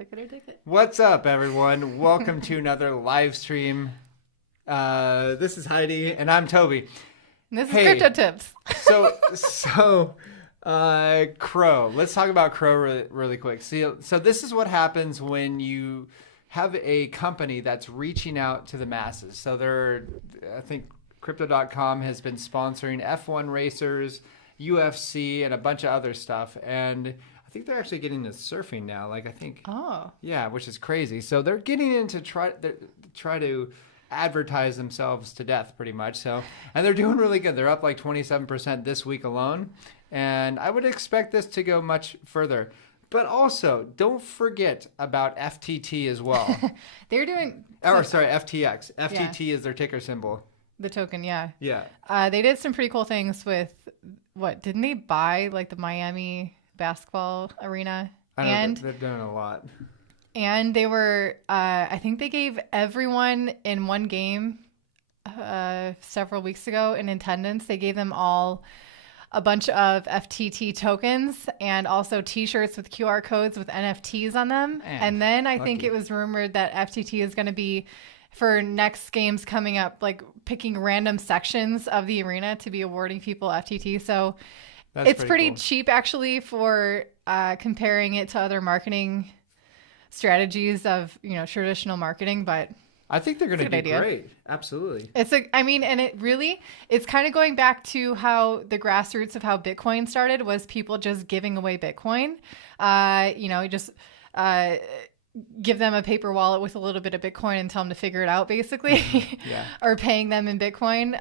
Click it or take it. What's up, everyone? Welcome to another live stream. This is Heidi, and I'm Toby. This is Crypto Tips. CRO. Let's talk about CRO really quick. So this is what happens when you have a company that's reaching out to the masses. So I think Crypto.com has been sponsoring F1 racers, UFC, and a bunch of other stuff. And I think they're actually getting into surfing now. Yeah, which is crazy. So they're getting into try to advertise themselves to death pretty much. So, and they're doing really good. They're up like 27% this week alone. And I would expect this to go much further. But also, don't forget about FTT as well. They're doing... FTX. FTT is their ticker symbol. The token, yeah. Yeah. They did some pretty cool things with, didn't they buy like the Miami basketball arena? They're doing a lot. And they were, I think they gave everyone in one game several weeks ago in attendance, they gave them all a bunch of FTT tokens and also t-shirts with QR codes with NFTs on them. And then I think it was rumored that FTT is going to be, for next games coming up, like picking random sections of the arena to be awarding people FTT. So it's pretty cool. Cheap actually for comparing it to other marketing strategies of, traditional marketing, but I think they're going to do great. Absolutely. It's kind of going back to how the grassroots of how Bitcoin started was people just giving away Bitcoin. Give them a paper wallet with a little bit of Bitcoin and tell them to figure it out, basically. Yeah. Or paying them in Bitcoin.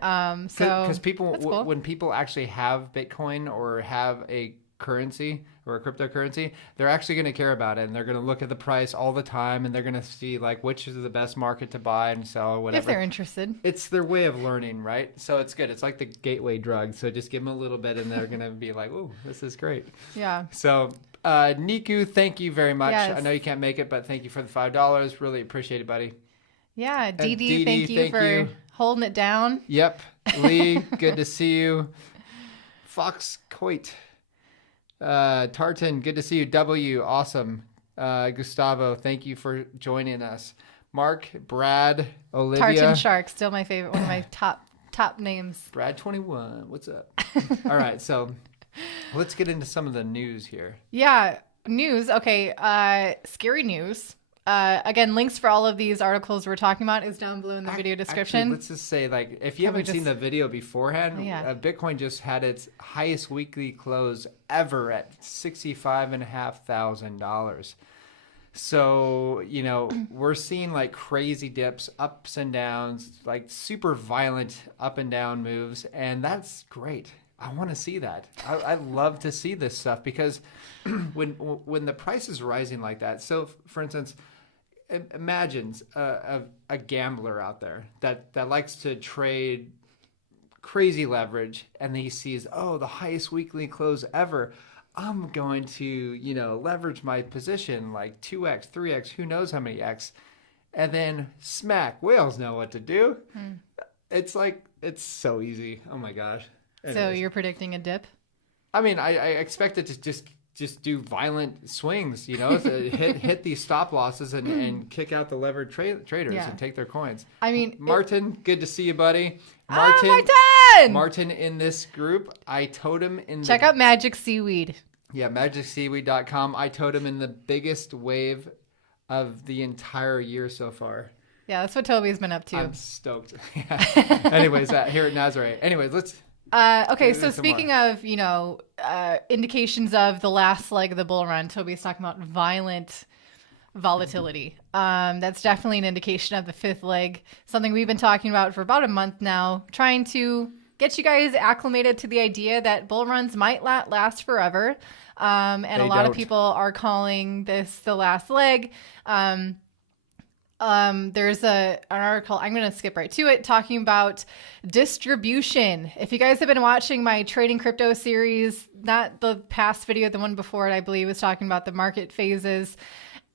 Because people, cool. When people actually have Bitcoin or have a currency or a cryptocurrency, they're actually going to care about it, and they're going to look at the price all the time, and they're going to see like which is the best market to buy and sell or whatever. If they're interested. It's their way of learning, right? So it's good. It's like the gateway drug. So just give them a little bit, and they're going to be like, "Oh, this is great." Yeah. So Niku, thank you very much. Yes. I know you can't make it, but thank you for the $5. Really appreciate it, buddy. Yeah, Dee, thank you for holding it down. Yep. Lee, good to see you. Fox Coit. Tartan, good to see you. W, awesome. Gustavo, thank you for joining us. Mark, Brad, Olivia. Tartan Shark, still my favorite, one of my top names. Brad 21, what's up? All right, so let's get into some of the news here. Yeah, news. Okay, scary news. Again, links for all of these articles we're talking about is down below in the video description. Actually, let's just say, if you haven't seen the video beforehand, Bitcoin just had its highest weekly close ever at $65,500. So, we're seeing like crazy dips, ups and downs, like super violent up and down moves. And that's great. I want to see that. I love to see this stuff because when the price is rising like that. So, for instance, imagine a gambler out there that likes to trade crazy leverage, and he sees, the highest weekly close ever. I'm going to, leverage my position like 2x, 3x, who knows how many x, and then smack. Whales know what to do. It's so easy. Oh my gosh. Anyways. So you're predicting a dip? I mean, I expect it to just do violent swings, so hit these stop losses and kick out the levered traders and take their coins. I mean, Martin, good to see you, buddy. Martin! Martin in this group, I totem in. Check out Magic Seaweed. Yeah, magicseaweed.com. I totem in the biggest wave of the entire year so far. Yeah, that's what Toby's been up to. I'm stoked. Anyways, here at Nazareth. Anyways, let's. Okay, so speaking of, indications of the last leg of the bull run, Toby's talking about violent volatility. That's definitely an indication of the fifth leg, something we've been talking about for about a month now, trying to get you guys acclimated to the idea that bull runs might last forever. And a lot of people are calling this the last leg. There's an article, I'm going to skip right to it, talking about distribution. If you guys have been watching my Trading Crypto series, not the past video, the one before it, I believe, was talking about the market phases.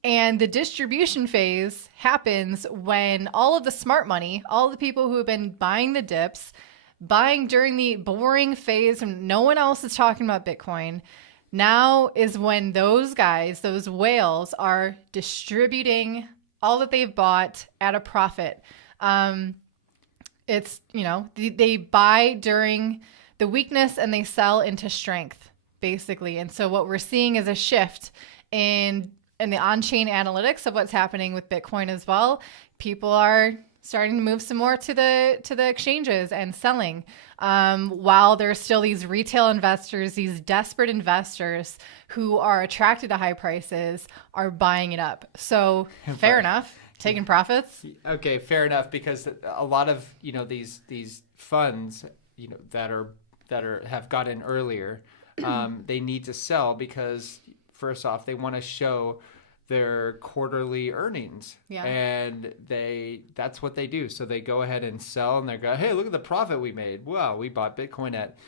And the distribution phase happens when all of the smart money, all the people who have been buying the dips, buying during the boring phase when no one else is talking about Bitcoin, Now is when those guys, those whales, are distributing all that they've bought at a profit. It's, they buy during the weakness and they sell into strength, basically. And so what we're seeing is a shift in the on-chain analytics of what's happening with Bitcoin as well. People are starting to move some more to the exchanges and selling, while there's still these retail investors, these desperate investors who are attracted to high prices, are buying it up. So fair enough. Taking profits. Okay, fair enough, because a lot of these funds that have got in earlier, they need to sell because first off they want to show their quarterly earnings, and that's what they do. So they go ahead and sell, and they go, hey, look at the profit we made. Wow, we bought Bitcoin at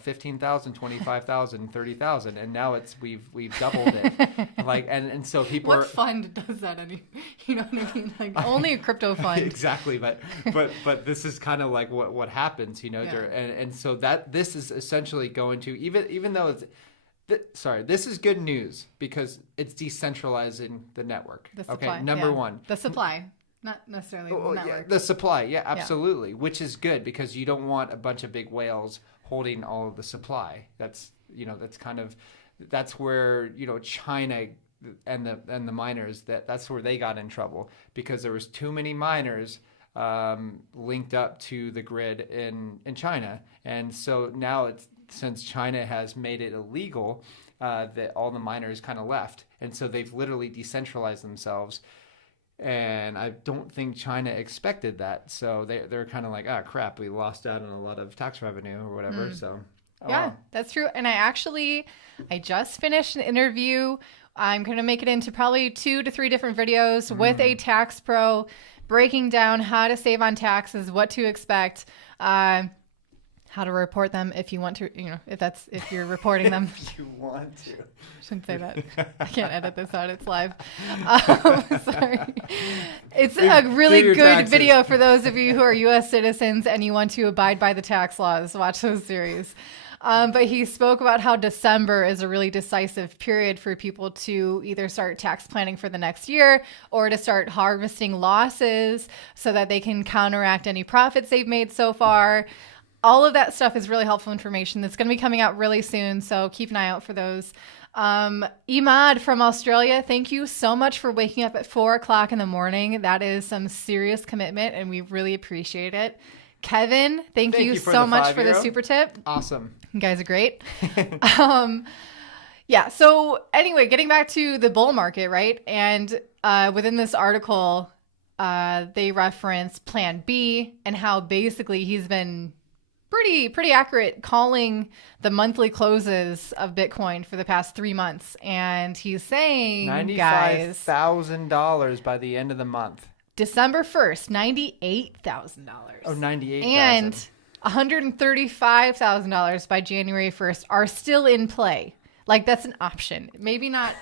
15,000, 25,000, 30,000, and now we've doubled it. And so people what fund does that you know what I mean? Like only a crypto fund. Exactly, but this is kind of like what happens, and so that this is essentially going to, even though this is good news because it's decentralizing the network. The supply, okay, number one. The supply, not necessarily the network. Yeah, the supply, absolutely, which is good because you don't want a bunch of big whales holding all of the supply. That's that's where China and the miners, that's where they got in trouble because there was too many miners linked up to the grid in China, and so now since China has made it illegal, that all the miners kind of left, and so they've literally decentralized themselves. And I don't think China expected that. So they're kind of like, oh, crap, we lost out on a lot of tax revenue or whatever. So yeah, that's true. And I just finished an interview. I'm going to make it into probably 2 to 3 different videos with a tax pro, breaking down how to save on taxes, what to expect, how to report them if you want to, if you're reporting them. You want to. Shouldn't say that. I can't edit this out. It's live. Sorry. It's a really good taxes. Video for those of you who are U.S. citizens and you want to abide by the tax laws. Watch those series. But he spoke about how December is a really decisive period for people to either start tax planning for the next year or to start harvesting losses so that they can counteract any profits they've made so far. All of that stuff is really helpful information that's going to be coming out really soon. So keep an eye out for those. Imad from Australia, thank you so much for waking up at 4:00 in the morning. That is some serious commitment and we really appreciate it. Kevin, thank you so much for the super tip. Awesome. You guys are great. Yeah. So anyway, getting back to the bull market, right? And within this article, they reference Plan B and how basically he's been pretty accurate calling the monthly closes of Bitcoin for the past 3 months. And he's saying, $95,000 by the end of the month. December 1st, $98,000. Oh, $98,000. And $135,000 by January 1st are still in play. Like that's an option. Maybe not.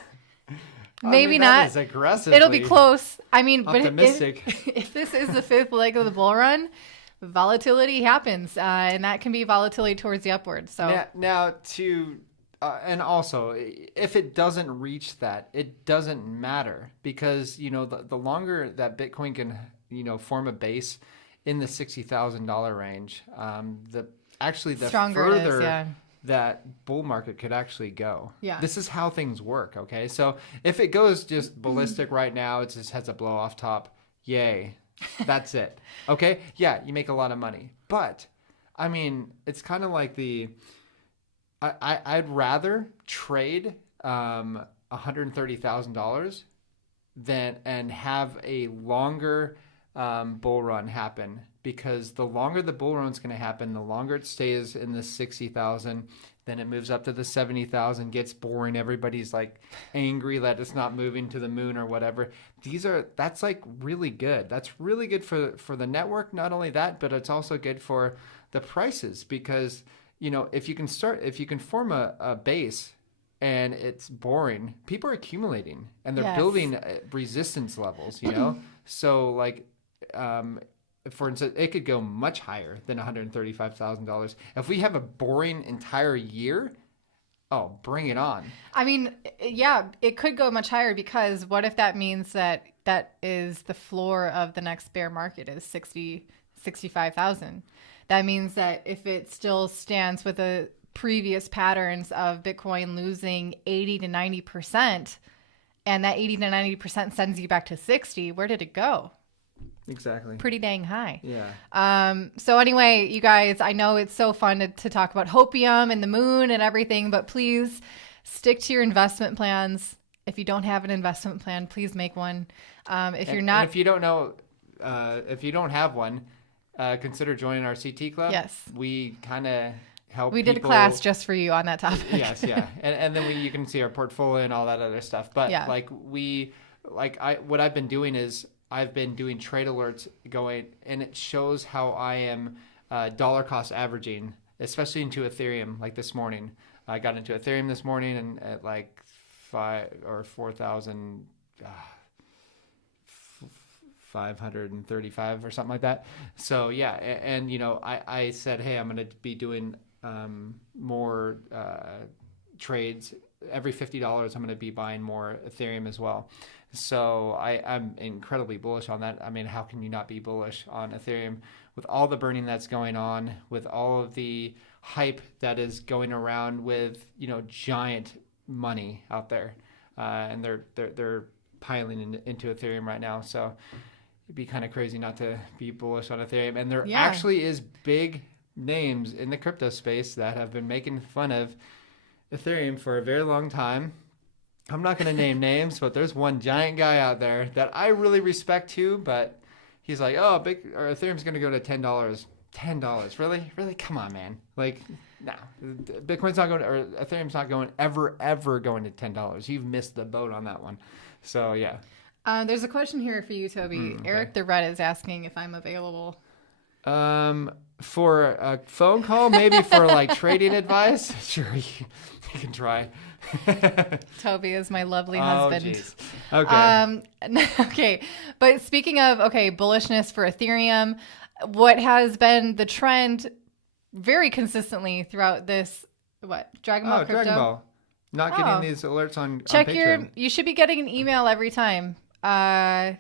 Maybe not. That is aggressive. It'll be close. I mean, optimistic. But if this is the 5th leg of the bull run, volatility happens, and that can be volatility towards the upward. So now and also, if it doesn't reach that, it doesn't matter because the longer that Bitcoin can form a base in the $60,000 range, the stronger further that bull market could actually go. Yeah, this is how things work. Okay, so if it goes just ballistic right now, it just has a blow off top. Yay. That's it. Okay. Yeah. You make a lot of money, but I mean, it's kind of like I'd rather trade $130,000 and have a longer bull run happen, because the longer the bull run's going to happen, the longer it stays in the 60,000, then it moves up to the 70,000, gets boring. Everybody's like angry that it's not moving to the moon or whatever. That's like really good. That's really good for the network. Not only that, but it's also good for the prices, because if you can form a base and it's boring, people are accumulating and they're building resistance levels, so like for instance, it could go much higher than $135,000. If we have a boring entire year, Oh, bring it on. I mean, yeah, it could go much higher, because what if that means that is the floor of the next bear market is 65,000? That means that if it still stands with the previous patterns of Bitcoin losing 80 to 90%, and that 80 to 90% sends you back to 60, where did it go? Exactly. Pretty dang high. Yeah. So anyway, you guys, I know it's so fun to talk about hopium and the moon and everything, but please stick to your investment plans. If you don't have an investment plan, please make one. If you don't know, if you don't have one, consider joining our CT club. Yes. We kind of help. We did a class just for you on that topic. Yes, yeah, and then you can see our portfolio and all that other stuff. But yeah. What I've been doing is I've been doing trade alerts going, and it shows how I am dollar cost averaging, especially into Ethereum. Like this morning, I got into Ethereum this morning, and at like 4,535 or something like that. So yeah, and I said, hey, I'm going to be doing more trades. Every $50, I'm going to be buying more Ethereum as well. So I'm incredibly bullish on that. I mean, how can you not be bullish on Ethereum with all the burning that's going on, with all of the hype that is going around with, giant money out there, and they're piling into Ethereum right now. So it'd be kind of crazy not to be bullish on Ethereum. And there actually is big names in the crypto space that have been making fun of Ethereum for a very long time. I'm not going to name names, but there's one giant guy out there that I really respect too, but he's like, oh, Ethereum's going to go to $10. $10. Really? Come on, man. Like, no. Bitcoin's not going to, or Ethereum's not going ever going to $10. You've missed the boat on that one. So, yeah. There's a question here for you, Toby. Okay. Eric the Red is asking if I'm available. For a phone call, maybe for like trading advice. Sure, you can try. Toby is my lovely husband. Okay. Okay. But speaking of, bullishness for Ethereum, what has been the trend very consistently throughout this, Dragon Ball Crypto? Dragon Ball. Not getting these alerts on Check Patreon. You should be getting an email every time. Yeah.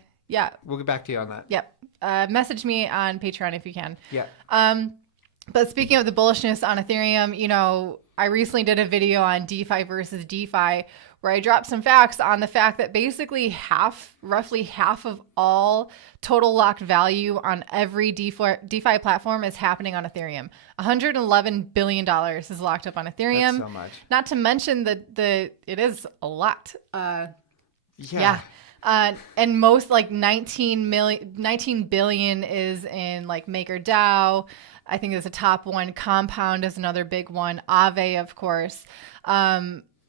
We'll get back to you on that. Yep. Message me on Patreon if you can. Yeah. But speaking of the bullishness on Ethereum, I recently did a video on DeFi versus DeFi where I dropped some facts on the fact that basically roughly half of all total locked value on every DeFi platform is happening on Ethereum. $111 billion is locked up on Ethereum. That's so much. Not to mention that it is a lot. Yeah. And most, like 19 billion is in like MakerDAO. I think is a top one. Compound is another big one. Aave, of course.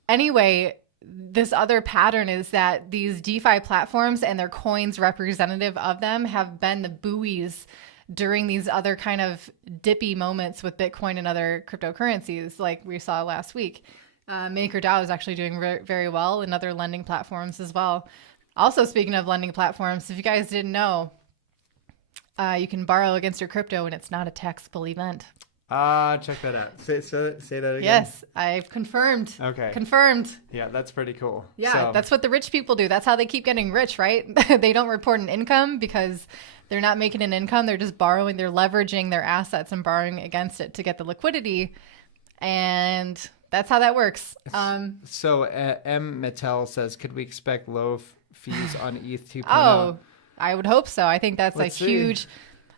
Anyway, this other pattern is that these DeFi platforms and their coins representative of them have been the buoys during these other kind of dippy moments with Bitcoin and other cryptocurrencies, like we saw last week. MakerDAO is actually doing very well, and other lending platforms as well. Also, speaking of lending platforms, if you guys didn't know, you can borrow against your crypto and it's not a taxable event. Check that out. Say that again. Yes, I've confirmed. Okay. Confirmed. Yeah, that's pretty cool. Yeah, that's what the rich people do. That's how they keep getting rich, right? They don't report an income because they're not making an income. They're just borrowing. They're leveraging their assets and borrowing against it to get the liquidity. And that's how that works. So M. Mattel says, could we expect low fees on ETH 2.0? Oh, I would hope so. I think that's Let's huge. See.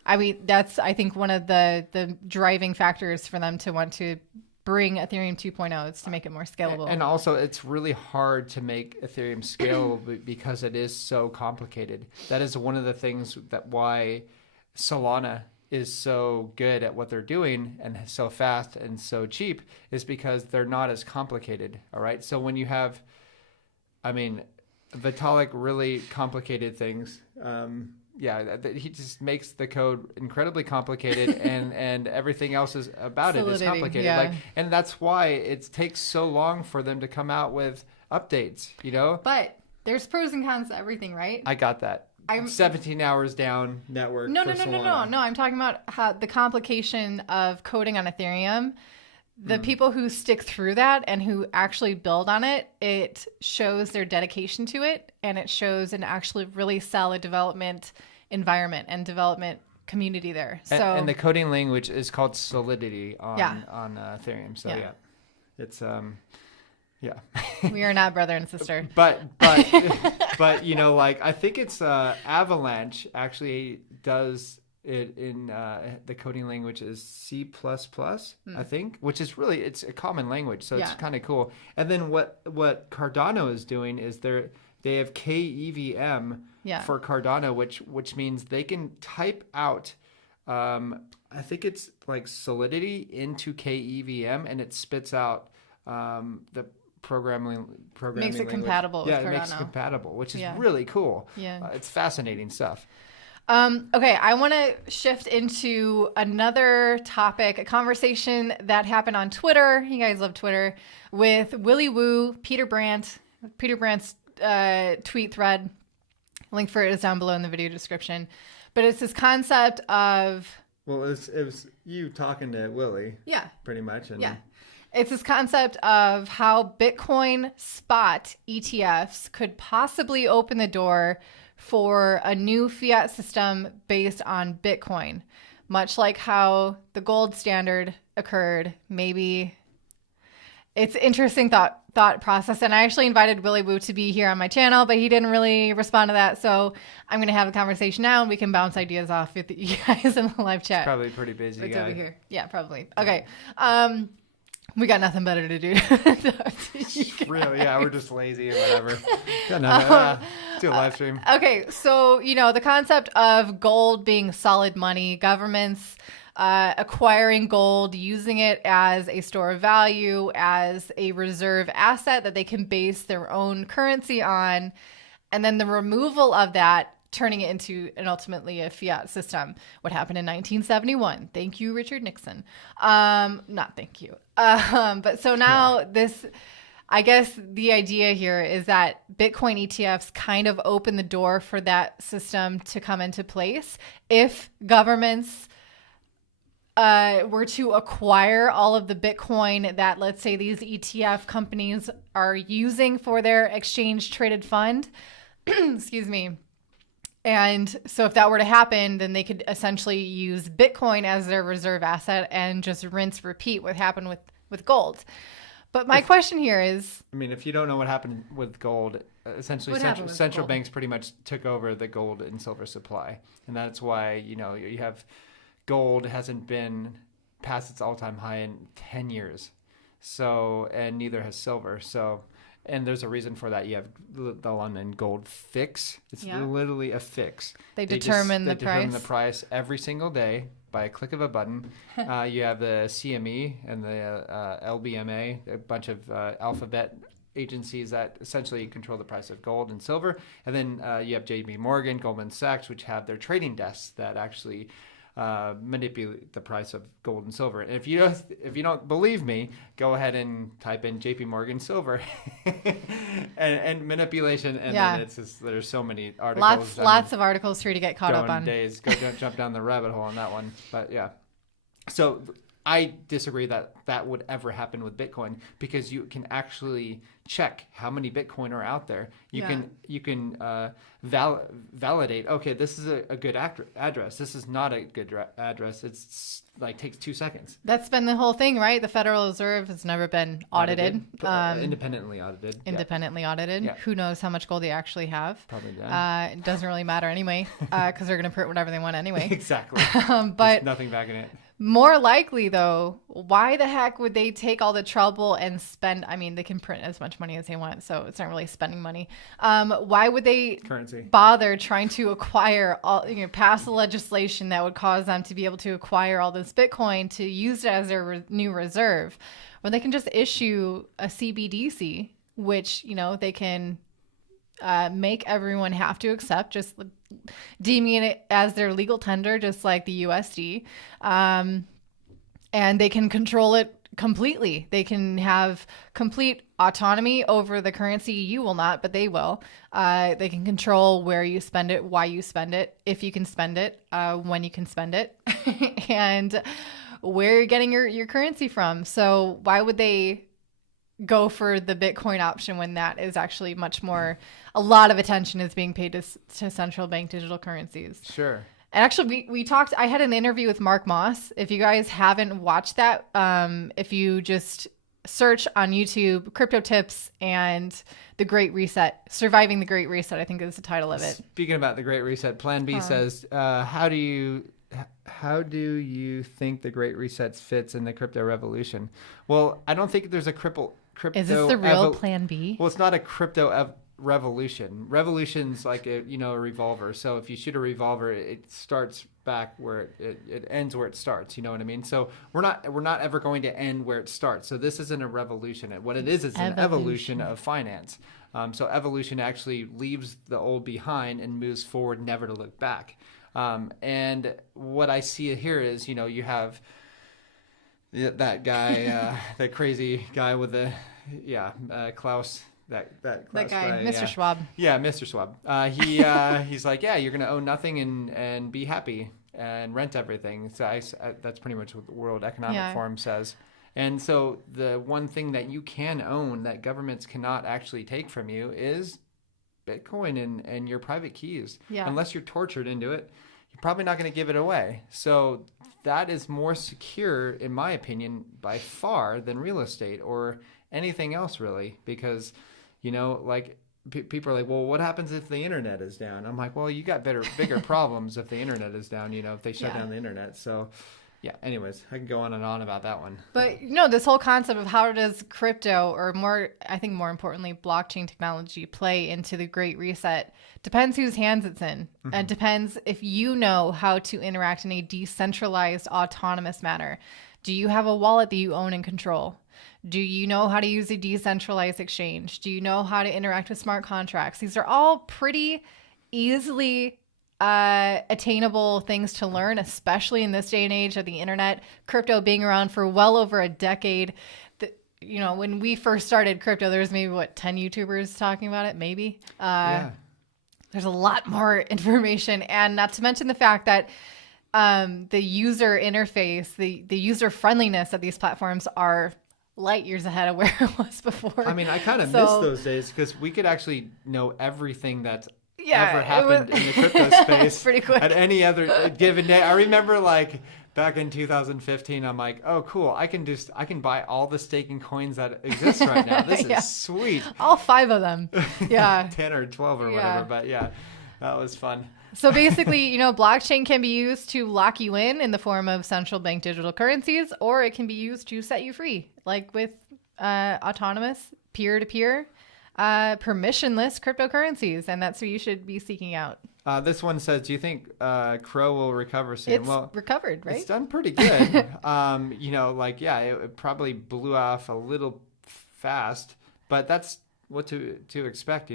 I mean, that's, I think, one of the driving factors for them to want to bring Ethereum 2.0 is to make it more scalable. And also, it's really hard to make Ethereum scalable because it is so complicated. That is one of the things that why Solana is so good at what they're doing and so fast and so cheap is because they're not as complicated. All right. So when you have, Vitalik really complicated things. He just makes the code incredibly complicated, and everything else is about it is complicated. Yeah. And that's why it takes so long for them to come out with updates. But there's pros and cons to everything, right? I got that. 17 hours down network. No. I'm talking about how the complication of coding on Ethereum. the people who stick through that and who actually build on it, it shows their dedication to it, and it shows an actually really solid development environment and development community there. So and the coding language is called Solidity on Ethereum. So it's we are not brother and sister. But you know, like I think it's Avalanche actually does it in the coding language is C++, I think, which is really, it's a common language, so it's kind of cool. And then what Cardano is doing is they have KEVM for Cardano, which means they can type out I think it's like Solidity into KEVM, and it spits out the programming makes it language. compatible with Cardano. It makes it compatible, which is really cool. It's fascinating stuff. Okay, I want to shift into another topic, a conversation that happened on Twitter. You guys love Twitter, with Willy Woo, Peter Brandt's tweet thread. Link for it is down below in the video description. But it's this concept of... Well, it was you talking to Willy. Yeah. Pretty much. And it's this concept of how Bitcoin spot ETFs could possibly open the door for a new fiat system based on Bitcoin, much like how the gold standard occurred. Maybe it's interesting thought process. And I actually invited Willy Woo to be here on my channel, but he didn't really respond to that. So I'm going to have a conversation now, and we can bounce ideas off with you guys in the live chat. It's probably pretty busy. It's over here. Yeah, probably. Okay. We got nothing better to do. Really? Yeah, we're just lazy or whatever. Do a live stream. Okay, so, the concept of gold being solid money, governments acquiring gold, using it as a store of value, as a reserve asset that they can base their own currency on, and then the removal of that, turning it into ultimately a fiat system. What happened in 1971? Thank you, Richard Nixon. Not thank you. But so now I guess the idea here is that Bitcoin ETFs kind of open the door for that system to come into place if governments were to acquire all of the Bitcoin that, let's say, these ETF companies are using for their exchange traded fund. Excuse me. And so if that were to happen, then they could essentially use Bitcoin as their reserve asset and just rinse, repeat what happened with gold. But my question here is... I mean, if you don't know what happened with gold, essentially central banks pretty much took over the gold and silver supply. And that's why, you have gold hasn't been past its all-time high in 10 years. So, and neither has silver. So... And there's a reason for that. You have the London Gold Fix. It's literally a fix. They determine the price every single day by a click of a button. You have the CME and the LBMA, a bunch of alphabet agencies that essentially control the price of gold and silver. And then you have JP Morgan, Goldman Sachs, which have their trading desks that actually manipulate the price of gold and silver. And if you don't believe me, go ahead and type in JP Morgan silver and manipulation, and then it's just, there's so many articles. Lots of articles for you to get caught up on. Jump down the rabbit hole on that one. But yeah, so I disagree that would ever happen with Bitcoin, because you can actually check how many Bitcoin are out there. You can validate. Okay, this is a good address. This is not a good address. It's like takes 2 seconds. That's been the whole thing, right? The Federal Reserve has never been audited. Independently audited. Independently audited. Yeah. Who knows how much gold they actually have? Probably not. It doesn't really matter anyway, because they're going to print whatever they want anyway. Exactly. But there's nothing back in it. More likely, though, why the heck would they take all the trouble and spend? I mean, they can print as much money as they want, so it's not really spending money. Why would they bother trying to acquire pass the legislation that would cause them to be able to acquire all this Bitcoin to use it as their new reserve, when they can just issue a CBDC, which they can make everyone have to accept, just deeming it as their legal tender, just like the USD. And they can control it completely. They can have complete autonomy over the currency. You will not, but they will. They can control where you spend it, why you spend it, if you can spend it, when you can spend it. And where you're getting your currency from. So why would they go for the Bitcoin option when that is actually much more, a lot of attention is being paid to central bank digital currencies. Sure. And actually, we talked, I had an interview with Mark Moss. If you guys haven't watched that, if you just search on YouTube, crypto tips and the Great Reset, surviving the Great Reset, I think is the title of it. Speaking about the Great Reset, Plan B says, how do you think the Great Reset fits in the crypto revolution? Well, I don't think there's a crypto. Is this the real Plan B? Well, it's not a crypto revolution. Revolution's like a revolver. So if you shoot a revolver, it starts back where it ends where it starts. You know what I mean? So we're not ever going to end where it starts. So this isn't a revolution. What it is an evolution of finance. So evolution actually leaves the old behind and moves forward, never to look back. And what I see here is, you have that guy, that crazy guy with the Klaus. That guy, Mr. Schwab. Yeah, Mr. Schwab. He's like, yeah, you're going to own nothing and be happy and rent everything. So that's pretty much what the World Economic Forum says. And so the one thing that you can own that governments cannot actually take from you is Bitcoin and your private keys. Yeah. Unless you're tortured into it, you're probably not going to give it away. So that is more secure, in my opinion, by far than real estate or anything else, really, because people are like, well, what happens if the internet is down? I'm like, well, you got bigger problems if the internet is down, if they shut down the internet. So yeah, anyways, I can go on and on about that one. But this whole concept of how does crypto, or I think more importantly, blockchain technology play into the Great Reset depends whose hands it's in. Mm-hmm. And depends if you know how to interact in a decentralized, autonomous manner. Do you have a wallet that you own and control? Do you know how to use a decentralized exchange? Do you know how to interact with smart contracts? These are all pretty easily attainable things to learn, especially in this day and age of the internet, crypto being around for well over a decade. When we first started crypto, there was maybe 10 YouTubers talking about it, maybe. There's a lot more information, and not to mention the fact that the user interface, the user friendliness of these platforms are light years ahead of where it was before. I mean, I kind of miss those days because we could actually know everything that's ever happened in the crypto space pretty quick. At any other given day. I remember back in 2015, I'm like, oh, cool. I can buy all the staking coins that exist right now. This is sweet. All 5 of them. Yeah. 10 or 12 or whatever. But yeah, that was fun. So basically, blockchain can be used to lock you in the form of central bank digital currencies, or it can be used to set you free, like with autonomous, peer-to-peer, permissionless cryptocurrencies. And that's what you should be seeking out. This one says, do you think CRO will recover soon? It's recovered, right? It's done pretty good. It probably blew off a little fast, but that's what to expect,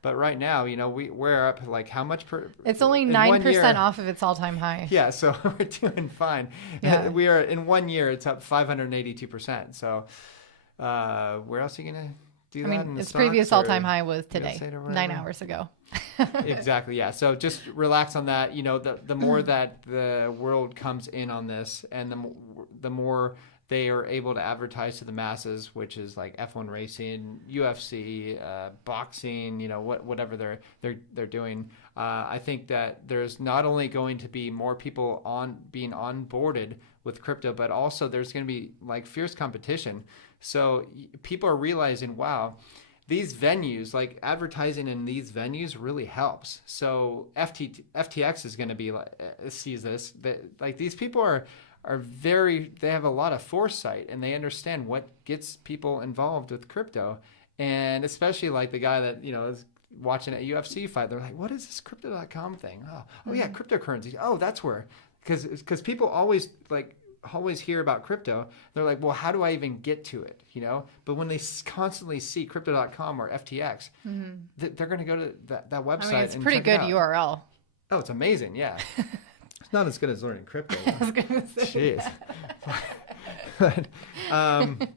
But right now, we're up how much per? It's only 9% off of its all-time high. Yeah, so we're doing fine. Yeah. We are in 1 year. It's up 582%. So where else are you gonna do that? Its previous all-time high was today, 9 hours ago. Exactly. Yeah. So just relax on that. The more that the world comes in on this, and the more they are able to advertise to the masses, which is like F1 racing, UFC, boxing, whatever they're doing. I think that there's not only going to be more people being onboarded with crypto, but also there's going to be fierce competition. So people are realizing, wow, these venues, advertising in these venues really helps. So FTX is going to be sees this. These people are they have a lot of foresight, and they understand what gets people involved with crypto. And especially the guy that is watching a UFC fight, they're like, what is this crypto.com thing? Oh yeah, cryptocurrency. Oh, that's where, because people always hear about crypto. They're like, well, how do I even get to it? But when they constantly see crypto.com or FTX, they're going to go to that website. It's a pretty good URL. Oh, it's amazing. Yeah. It's not as good as learning crypto. I was going to say. Jeez.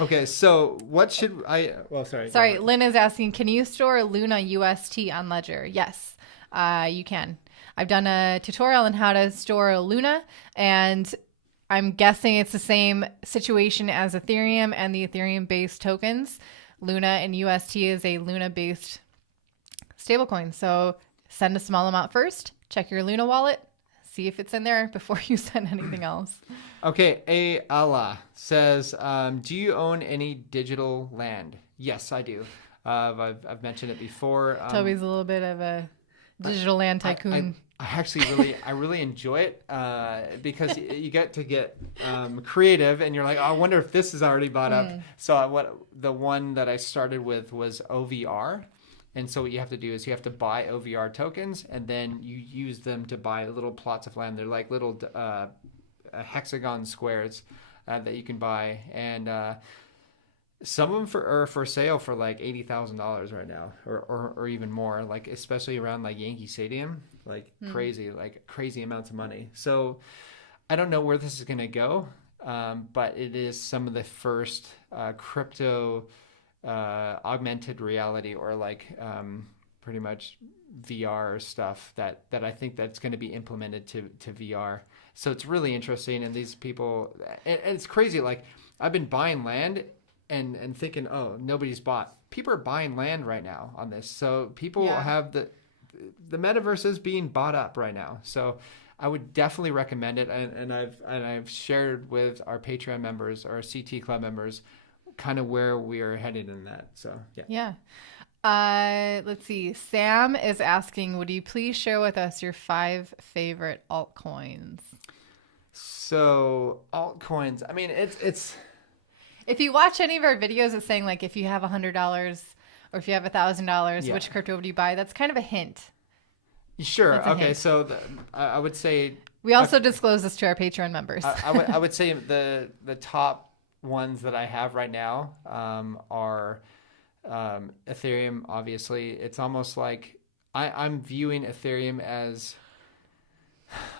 Okay, so what should I... Well, sorry. Sorry, Lynn is asking, can you store Luna UST on Ledger? Yes, you can. I've done a tutorial on how to store Luna, and I'm guessing it's the same situation as Ethereum and the Ethereum-based tokens. Luna and UST is a Luna-based stablecoin. So send a small amount first, check your Luna wallet, see if it's in there before you send anything else. Okay, Allah says, do you own any digital land? Yes, I do. I've mentioned it before. Toby's a little bit of a digital land tycoon. I really enjoy it because you get to get creative, and you're like, oh, I wonder if this is already bought up. So the one that I started with was OVR. And so what you have to do is you have to buy OVR tokens, and then you use them to buy little plots of land. They're like little hexagon squares that you can buy. And some of them are for sale for like $80,000 right now, or even more, like especially around like Yankee Stadium, like crazy amounts of money. So I don't know where this is going to go, but it is some of the first crypto augmented reality, or like pretty much VR stuff that I think that's going to be implemented to VR. So it's really interesting. And these people, and it's crazy. Like I've been buying land and thinking, oh, nobody's bought. People are buying land right now on this. So people have the metaverse is being bought up right now. So I would definitely recommend it. And I've shared with our Patreon members, our CT Club members, kind of where we are headed in that. So yeah. Let's see. Sam is asking, would you please share with us your 5 favorite altcoins? So altcoins, I mean, it's if you watch any of our videos, it's saying like if you have $100 or if you have $1,000, which crypto would you buy? That's kind of a hint. Sure. Okay. Hint. So I would say we also disclose this to our Patreon members. I would say the top ones that I have right now are Ethereum. Obviously, it's almost like I'm viewing Ethereum as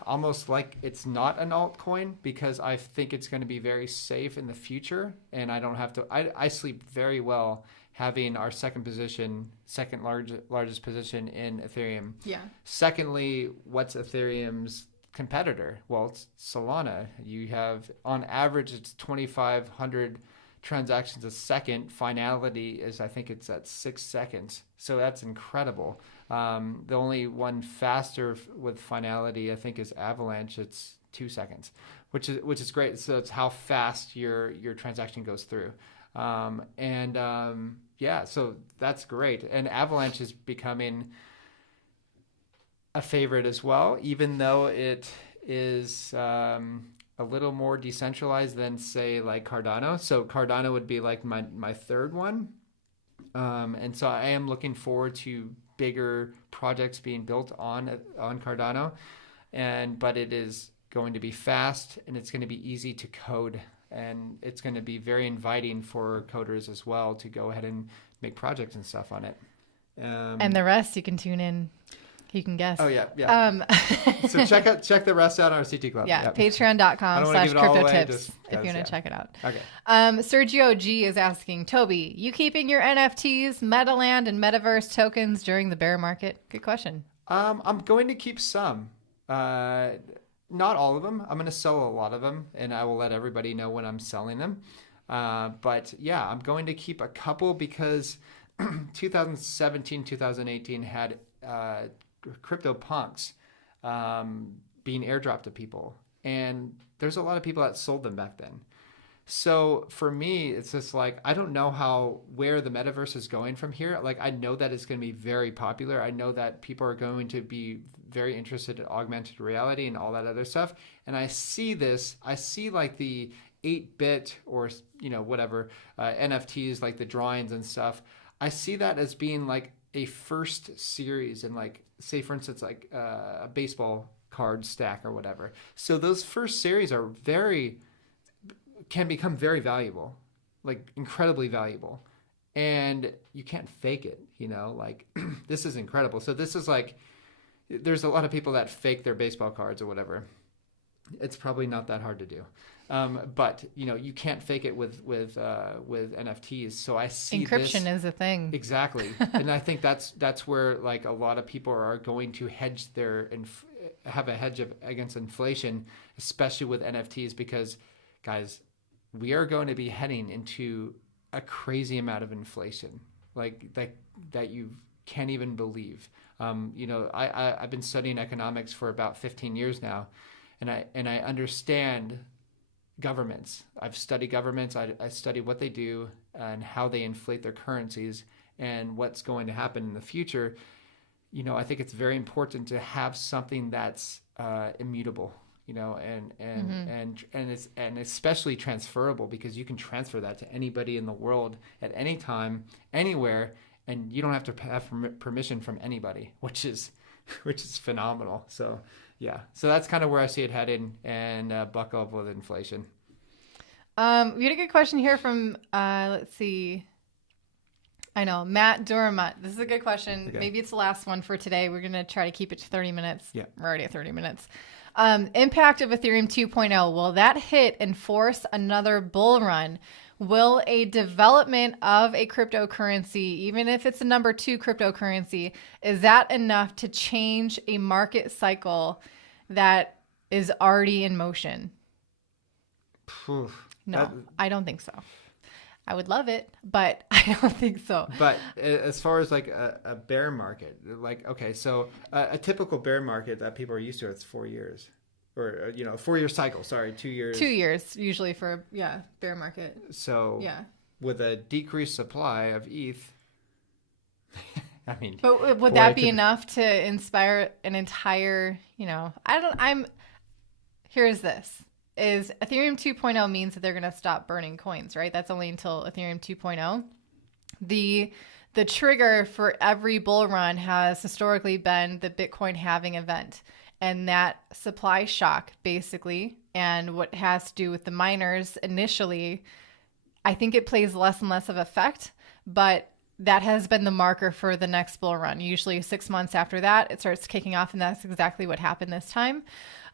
almost like it's not an altcoin, because I think it's going to be very safe in the future, and I don't have to. I sleep very well having our second largest position in Ethereum. Yeah. Secondly, what's Ethereum's competitor? Well, it's Solana. You have, on average, it's 2,500 transactions a second. Finality is, I think it's at 6 seconds. So that's incredible. The only one faster with finality, I think, is Avalanche. It's 2 seconds, which is great. So it's how fast your transaction goes through. So that's great. And Avalanche is becoming a favorite as well, even though it is a little more decentralized than, say, like Cardano. So Cardano would be like my third one. And so I am looking forward to bigger projects being built on Cardano. But it is going to be fast, and it's going to be easy to code. And it's going to be very inviting for coders as well to go ahead and make projects and stuff on it. And the rest you can tune in. You can guess. Oh, yeah. So check the rest out on our CT Club. Yeah, patreon.com/crypto-tips if you want to check it out. Okay. Sergio G is asking, Toby, you keeping your NFTs, Metaland, and Metaverse tokens during the bear market? Good question. I'm going to keep some. Not all of them. I'm going to sell a lot of them, and I will let everybody know when I'm selling them. But yeah, I'm going to keep a couple because 2017, 2018 had crypto punks being airdropped to people. And there's a lot of people that sold them back then. So for me, it's just like, I don't know where the metaverse is going from here. Like, I know that it's going to be very popular. I know that people are going to be very interested in augmented reality and all that other stuff. And I see like the 8-bit or, whatever, NFTs, like the drawings and stuff. I see that as being like a first series, and like, say for instance, like a baseball card stack or whatever. So those first series can become very valuable, like incredibly valuable, and you can't fake it, like this is incredible. So this is like, there's a lot of people that fake their baseball cards or whatever. It's probably not that hard to do. But you can't fake it with NFTs. So I see Encryption is a thing. Exactly. And I think that's where like a lot of people are going to hedge have a hedge against inflation, especially with NFTs, because guys, we are going to be heading into a crazy amount of inflation, like that you can't even believe. I've been studying economics for about 15 years now, and I understand governments. I've studied governments. I study what they do and how they inflate their currencies and what's going to happen in the future. I think it's very important to have something that's immutable, and especially transferable, because you can transfer that to anybody in the world at any time, anywhere, and you don't have to have permission from anybody, which is phenomenal. So yeah, so that's kind of where I see it headed, and buckle up with inflation. We had a good question here from let's see. I know, Matt Durmat. This is a good question. Okay. Maybe it's the last one for today. We're going to try to keep it to 30 minutes. Yeah. We're already at 30 minutes. Impact of Ethereum 2.0. Will that hit and force another bull run? Will a development of a cryptocurrency, even if it's a number 2 cryptocurrency, is that enough to change a market cycle that is already in motion? No, I don't think so. I would love it, but I don't think so. But as far as like a bear market, like, okay, so a typical bear market that people are used to, it's 4 years, or 4-year cycle. Sorry, 2 years. 2 years usually for bear market. So with a decreased supply of ETH, I mean, but would that be enough to inspire an entire? Here's this. Is Ethereum 2.0 means that they're going to stop burning coins, right? That's only until Ethereum 2.0. The trigger for every bull run has historically been the Bitcoin halving event, and that supply shock basically, and what has to do with the miners initially, I think it plays less and less of effect, but that has been the marker for the next bull run. Usually 6 months after that, it starts kicking off, and that's exactly what happened this time.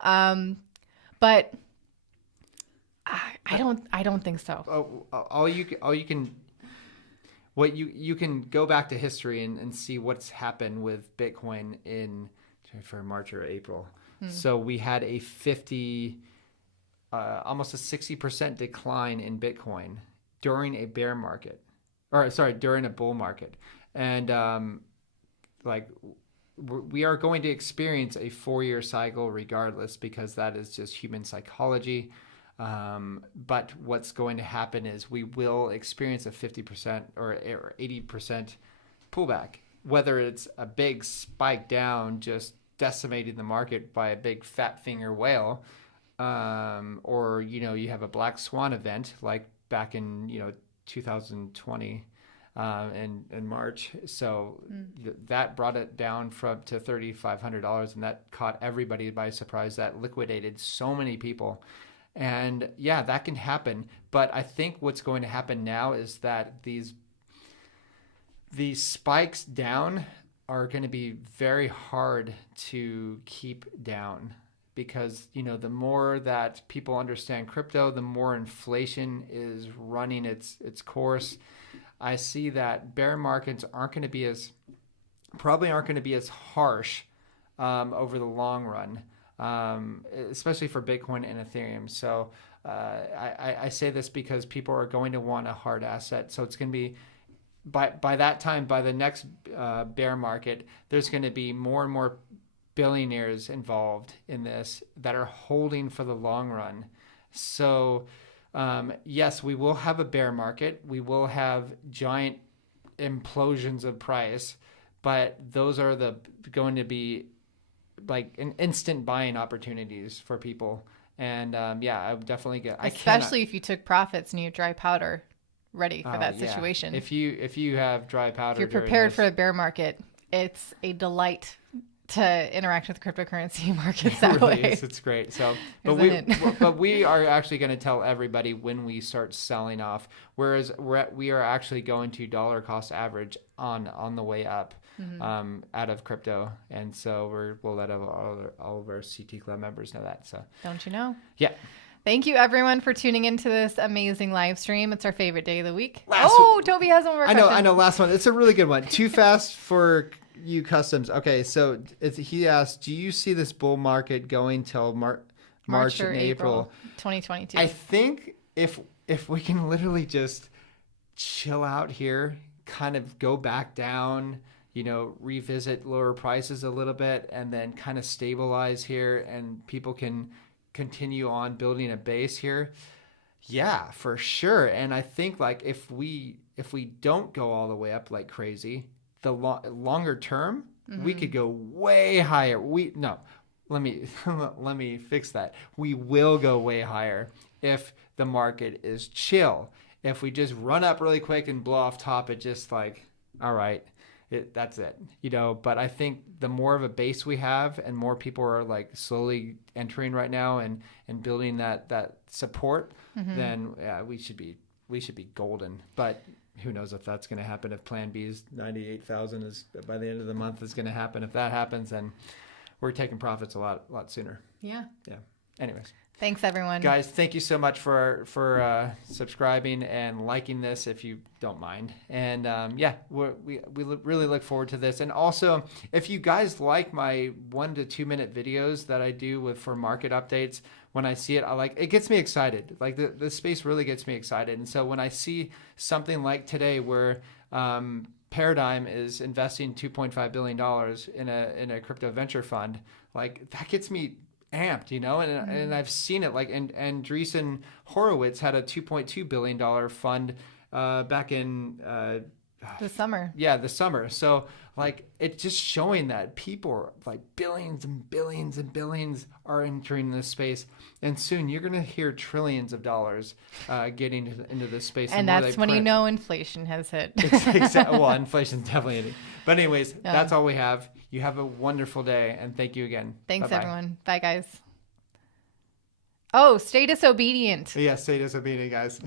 But I don't think so. You can go back to history and see what's happened with Bitcoin for March or April. So we had a almost a 60% decline in Bitcoin during a bear market, during a bull market. And we are going to experience a 4-year cycle regardless, because that is just human psychology. But what's going to happen is we will experience a 50% or 80% pullback, whether it's a big spike down, just decimating the market by a big fat finger whale, or, you have a black swan event like back in, 2020, in March. So that brought it down to $3,500, and that caught everybody by surprise. That liquidated so many people. And that can happen. But I think what's going to happen now is that these spikes down are going to be very hard to keep down, because, the more that people understand crypto, the more inflation is running its course. I see that bear markets aren't going to be as harsh over the long run. Especially for Bitcoin and Ethereum. So I say this because people are going to want a hard asset. So it's going to be, by that time, by the next bear market, there's going to be more and more billionaires involved in this that are holding for the long run. So yes, we will have a bear market. We will have giant implosions of price, but those are going to be like an instant buying opportunities for people. And I would definitely especially if you took profits and you have dry powder ready for that situation. If you have dry powder, if you're prepared for a bear market, it's a delight to interact with cryptocurrency markets that way. It's great. So, but we are actually going to tell everybody when we start selling off. Whereas we are actually going to dollar cost average on the way up. Out of crypto, and so we'll let all of our CT Club members know that. So don't you know? Yeah. Thank you, everyone, for tuning into this amazing live stream. It's our favorite day of the week. Last Toby has one more I question. know. Last one. It's a really good one. Too fast for you customs. Okay, so he asked, do you see this bull market going till March or and April 2022? I think if we can literally just chill out here, kind of go back down, revisit lower prices a little bit, and then kind of stabilize here, and people can continue on building a base here. Yeah, for sure. And I think like if we don't go all the way up like crazy, the longer term, we could go way higher. Let me fix that. We will go way higher if the market is chill. If we just run up really quick and blow off top, it just like, all right, that's it. But I think the more of a base we have and more people are like slowly entering right now and building that support, then we should be golden. But who knows if that's going to happen, if Plan B's 98,000 is by the end of the month is going to happen. If that happens, then we're taking profits a lot sooner. Yeah. Anyways. Thanks, everyone. Guys, thank you so much for subscribing and liking this if you don't mind. And we really look forward to this. And also, if you guys like my 1 to 2 minute videos that I do for market updates, when I see it, it gets me excited. Like the space really gets me excited. And so when I see something like today where Paradigm is investing $2.5 billion in a crypto venture fund, like that gets me amped, and I've seen it and Andreessen Horowitz had a $2.2 billion fund back in the summer. Yeah, the summer. So it's just showing that people like billions and billions and billions are entering this space, and soon you're going to hear trillions of dollars getting into this space. And that's when inflation has hit. Well, inflation's definitely hitting. But anyways, that's all we have. You have a wonderful day, and thank you again. Thanks, Bye-bye. everyone. Bye, guys. Oh, stay disobedient. Yeah, stay disobedient, guys.